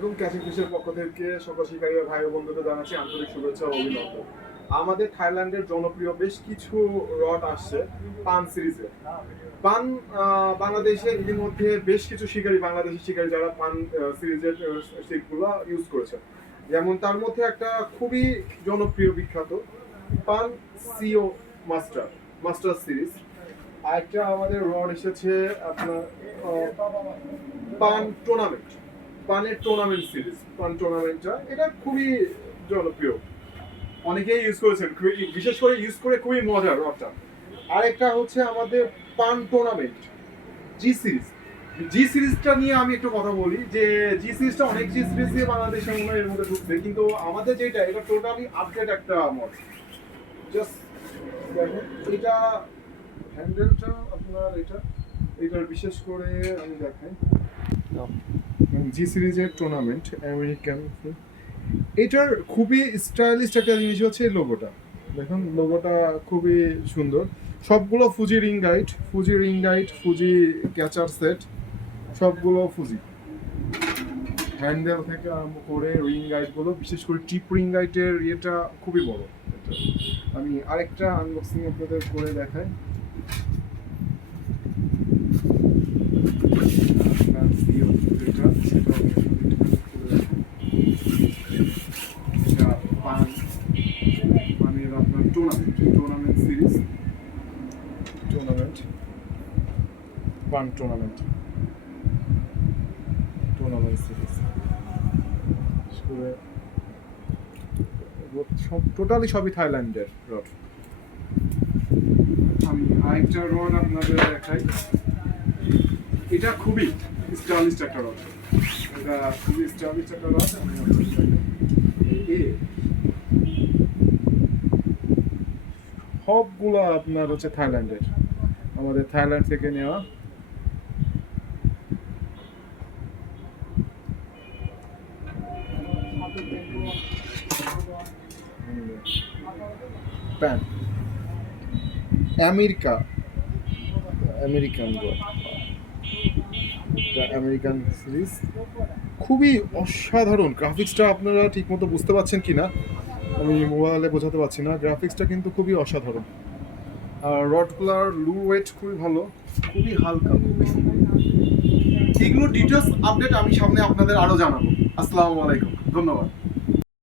এবং ক্যাচিং ফিশের পক্ষ থেকে সকল শিকারী ভাই বন্ধুদের জানাচ্ছি আন্তরিক শুভেচ্ছা ও অভিনন্দন। আমাদের থাইল্যান্ডের জনপ্রিয় বেশ কিছু রড আসছে পান সিরিজে। পান বাংলাদেশে ইতিমধ্যে বেশ কিছু শিকারী, বাংলাদেশি শিকারী যারা পান সিরিজের স্টিকগুলো ইউজ করেছে যেমন তার মধ্যে একটা খুবই জনপ্রিয় বিখ্যাত পান সিও মাস্টার মাস্টার সিরিজ। আরেকটা আমাদের রড এসেছে আপনার পান টুর্নামেন্ট পানের টুর্নামেন্ট সিরিজ পান টুর্নামেন্টটা এটা খুবই জনপ্রিয়। অনেকেই ইউজ করেছেন বিশেষ করে ইউজ করে খুবই মজার রকটা আরেকটা হচ্ছে আমাদের পান টুর্নামেন্ট জি সিরিজ জি সিরিজটা নিয়ে আমি একটু কথা বলি, যে জি সিরিজটা অনেক জি সিরিজ দিয়ে বাংলাদেশের মনে এর মধ্যে ঢুকছে কিন্তু আমাদের যেটা, এটা টোটালি আপডেট একটা মড জাস্ট দেখেন, এটা হ্যান্ডেলটা আপনার, এটা, এটার বিশেষ করে আমি দেখাই জি সিরিজের টুর্নামেন্ট আমেরিকান এটার খুবই স্টাইলিশ একটা জিনিস হচ্ছে এই লোগোটা দেখুন লোগোটা খুবই সুন্দর। সবগুলো Fuji ring guide Fuji ring guide Fuji catcher set সবগুলো ফুজি হ্যান্ডেল থেকে আরম্ভ করে রিং গাইডগুলো বিশেষ করে টিপ রিং গাইডের ইয়েটা খুবই বড়। আমি আরেকটা আনবক্সিং আপনাদের করে দেখাই Fancy এটা সেটা আমি এটা পান পানের আপনার টুর্নামেন্ট টুর্নামেন্ট সিরিজ টুর্নামেন্ট পান টুর্নামেন্ট টুর্নামেন্ট সিরিজ সব টোটালি সবই থাইল্যান্ডের রড আমি আরেকটা রড আপনাদের দেখাই। এটা খুবই স্টাইলিশ একটা রড এটা খুবই স্টাইলিশ একটা রড সবগুলো আপনার হচ্ছে থাইল্যান্ডের। আমাদের থাইল্যান্ড থেকে নেওয়া Pan America American American series খুবই অসাধারণ। গ্রাফিক্সটা আপনারা ঠিকমতো বুঝতে পারছেন কি না আমি মোবাইলে বোঝাতে পারছি না। গ্রাফিক্সটা কিন্তু খুবই অসাধারণ। আর রড রডগুলার লু ওয়েট খুবই ভালো। খুবই হালকা এগুলো ডিটেলস আপডেট আমি সামনে আপনাদের আরও জানাব। আসসালামু আলাইকুম। ধন্যবাদ।